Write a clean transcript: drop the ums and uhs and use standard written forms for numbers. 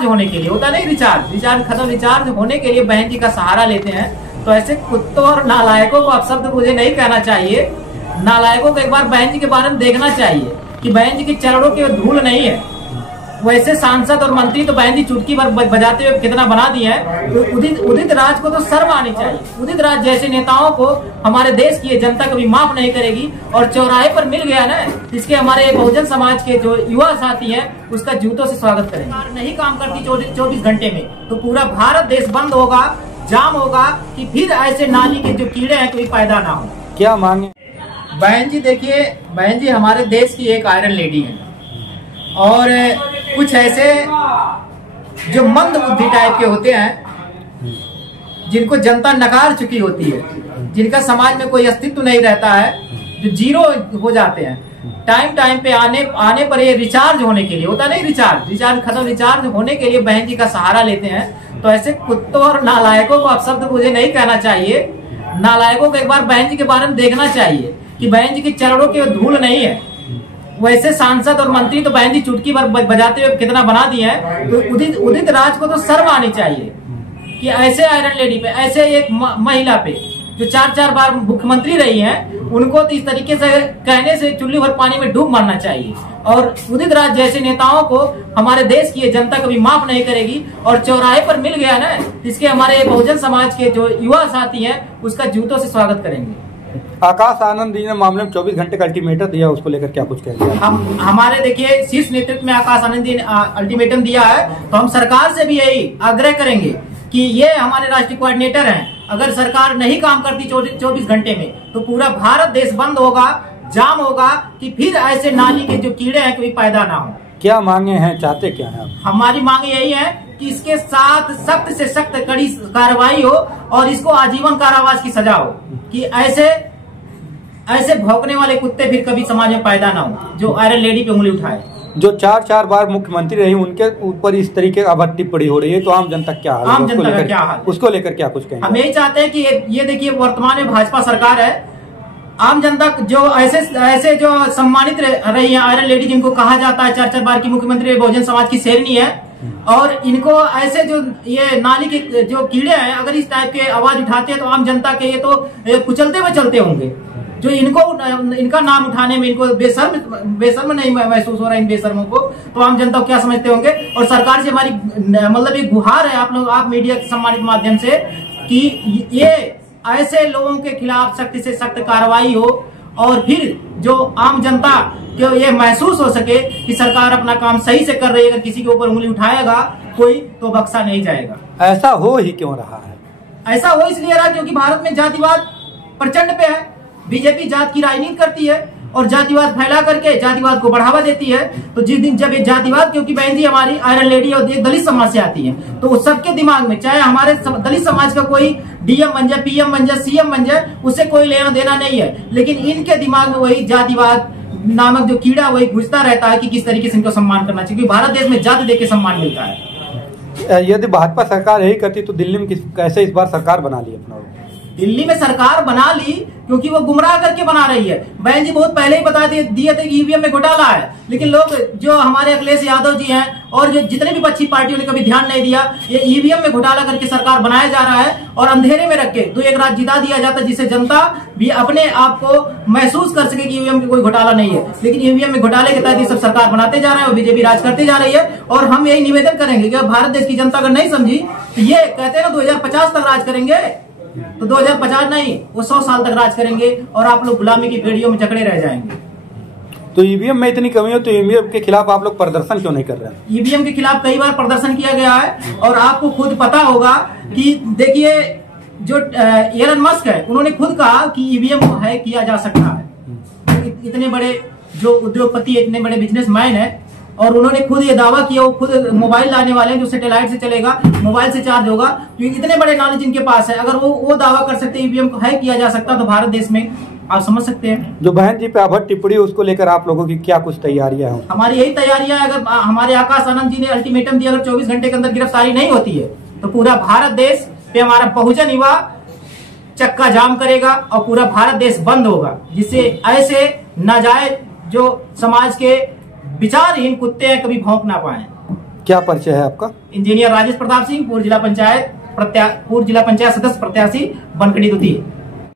होने के लिए होता नहीं, रिचार्ज खत्म, रिचार्ज होने के लिए बहन जी का सहारा लेते हैं। तो ऐसे कुत्तों और नालायकों को अपशब्द मुझे नहीं कहना चाहिए। नालायकों को एक बार बहन जी के बारे में देखना चाहिए कि बहन जी के चरणों की धूल नहीं है। वैसे सांसद और मंत्री तो बहन जी चुटकी भर बजाते हुए कितना बना दिए हैं। तो उदित राज को तो शर्म आनी चाहिए। उदित राज जैसे नेताओं को हमारे देश की जनता कभी माफ नहीं करेगी। और चौराहे पर मिल गया ना, इसके हमारे बहुजन समाज के जो युवा साथी हैं उसका जूतों से स्वागत करेंगे। नहीं काम करती 24 घंटे में तो पूरा भारत देश बंद होगा, जाम होगा कि फिर ऐसे नाली के जो कीड़े हैं कोई पैदा ना हो। क्या मांगे बहन जी? देखिए बहन जी हमारे देश की एक आयरन लेडी है और कुछ ऐसे जो मंद बुद्धि टाइप के होते हैं जिनको जनता नकार चुकी होती है, जिनका समाज में कोई अस्तित्व नहीं रहता है, जो जीरो हो जाते हैं, टाइम पे आने पर ये रिचार्ज होने के लिए होता नहीं, रिचार्ज खत्म, रिचार्ज होने के लिए बहन जी का सहारा लेते हैं। तो ऐसे कुत्तों और नालायकों को अपशब्द मुझे नहीं कहना चाहिए। नालायकों को एक बार बहन जी के बारे में देखना चाहिए कि बहन जी के चरणों की धूल नहीं है। वैसे सांसद और मंत्री तो बहन जी चुटकी भर बजाते हुए कितना बना दिए हैं। तो उदित राज को तो शर्म आनी चाहिए कि ऐसे आयरन लेडी पे, ऐसे एक महिला पे जो 4 बार मुख्यमंत्री रही हैं, उनको तो इस तरीके से कहने से चुल्ली भर पानी में डूब मरना चाहिए। और उदित राज जैसे नेताओं को हमारे देश की जनता कभी माफ नहीं करेगी। और चौराहे पर मिल गया ना, इसके हमारे बहुजन समाज के जो युवा साथी हैं उसका जूतों से स्वागत करेंगे। आकाश आनंद जी ने मामले में 24 घंटे का अल्टीमेटम दिया, उसको लेकर क्या कुछ कह दिया? हमारे देखिए शीर्ष नेतृत्व में आकाश आनंद जी ने अल्टीमेटम दिया है। तो हम सरकार से भी यही आग्रह करेंगे कि ये हमारे राष्ट्रीय कोऑर्डिनेटर हैं, अगर सरकार नहीं काम करती 24 घंटे में तो पूरा भारत देश बंद होगा, जाम होगा कि फिर ऐसे नाली के जो कीड़े हैं कोई पैदा ना हो। क्या मांगे हैं, चाहते क्या हैं? हमारी मांगे यही है कि इसके साथ सख्त से सख्त कड़ी कार्रवाई हो और इसको आजीवन कारावास की सजा हो कि ऐसे भौंकने वाले कुत्ते फिर कभी समाज में पैदा ना हो जो आयरन लेडी पे उंगली उठाए। जो 4 बार मुख्यमंत्री रही उनके ऊपर इस तरीके का टिप्पणी हो रही है, तो आम जनता क्या हाल है? आम जनता का क्या हाल है? उसको लेकर क्या कुछ कहेंगे? हम यही चाहते हैं कि ये देखिए वर्तमान में भाजपा सरकार है, आम जनता जो ऐसे जो सम्मानित रही है आयरन लेडी, जिनको कहा जाता है 4 बार की मुख्यमंत्री, बहुजन समाज की शेरनी है। और इनको ऐसे जो ये नाली के जो कीड़े हैं अगर इस टाइप के आवाज उठाते हैं तो आम जनता के ये तो कुचलते हुए चलते होंगे। जो इनका नाम उठाने में इनको बेशर्म नहीं महसूस हो रहा है इन बेशर्मों को, तो आम जनता को क्या समझते होंगे। और सरकार से हमारी मतलब एक गुहार है आप मीडिया के सम्मानित माध्यम से कि ये ऐसे लोगों के खिलाफ सख्त से सख्त कार्रवाई हो और फिर जो आम जनता को ये महसूस हो सके कि सरकार अपना काम सही से कर रही है। अगर किसी के ऊपर उंगली उठाएगा कोई तो बख्शा नहीं जाएगा। ऐसा हो ही क्यों रहा है? ऐसा हो इसलिए रहा क्योंकि भारत में जातिवाद प्रचंड पे है। बीजेपी जात की राजनीति करती है और जातिवाद फैला करके जातिवाद को बढ़ावा देती है। तो जिस दिन जब ये जातिवाद, क्योंकि बहन जी हमारी आयरन लेडी और दलित समाज से आती है, तो सबके दिमाग में चाहे हमारे दलित समाज का कोई डीएम बन जाए, पीएम बन जाए, सीएम बन जाए, उससे कोई लेना देना नहीं है, लेकिन इनके दिमाग में वही जातिवाद नामक जो कीड़ा वही घुसता रहता है कि किस तरीके से इनको सम्मान करना चाहिए। क्योंकि भारत देश में जाति देके सम्मान मिलता है। यदि भाजपा सरकार यही करती तो दिल्ली में कैसे इस बार सरकार बना ली अपना? दिल्ली में सरकार बना ली क्योंकि वो गुमराह करके बना रही है। बहन जी बहुत पहले ही बता दिए थे कि ईवीएम में घोटाला है, लेकिन लोग जो हमारे अखिलेश यादव जी हैं और जो जितने भी पक्षी पार्टियों ने कभी ध्यान नहीं दिया। ये ईवीएम में घोटाला करके सरकार बनाया जा रहा है और अंधेरे में रख के 2-1 रात जिता दिया जाता है, जिससे जनता भी अपने आप को महसूस कर सके कि ईवीएम में कोई घोटाला नहीं है। लेकिन ईवीएम में घोटाले के तहत ये सब सरकार बनाते जा रहे हैं और बीजेपी राज करते जा रही है। और हम यही निवेदन करेंगे कि भारत देश की जनता अगर नहीं समझी तो ये कहते हैं ना 2050 तक राज करेंगे, तो 2050 नहीं वो 100 साल तक राज करेंगे और आप लोग गुलामी की बेड़ियों में जकड़े रह जाएंगे। तो ईवीएम में इतनी कमी हो तो ईवीएम के खिलाफ आप लोग प्रदर्शन क्यों नहीं कर रहे हैं? ईवीएम के खिलाफ कई बार प्रदर्शन किया गया है और आपको खुद पता होगा कि देखिए जो एलन मस्क है उन्होंने खुद कहा कि ईवीएम को हैक किया जा सकता है। इतने बड़े जो उद्योगपति, इतने बड़े बिजनेसमैन है और उन्होंने खुद ये दावा किया, वो खुद मोबाइल लाने वाले हैं जो सैटेलाइट से चलेगा, मोबाइल से चार्ज होगा। तो इतने बड़े नॉलेज इनके पास है, अगर वो दावा कर सकते हैं ईवीएम को हैक किया जा सकता तो भारत देश में आप समझ सकते हैं। जो बहन जी पे आभट टिप्पणी उसको लेकर आप लोगों की क्या कुछ तैयारियां हैं? हमारी यही तैयारियां है। अगर हमारे आकाश आनंद जी ने अल्टीमेटम दिया, अगर 24 घंटे के अंदर गिरफ्तारी नहीं होती है तो पूरा भारत देश पे हमारा बहुजन युवा चक्का जाम करेगा और पूरा भारत देश बंद होगा, जिससे ऐसे नाजायज जो समाज के विचारहीन कुत्ते हैं कभी भौंक ना पाए। क्या परिचय है आपका? इंजीनियर राजेश प्रताप सिंह, पूर्व जिला पंचायत सदस्य प्रत्याशी बनखड़ी द्वितीय।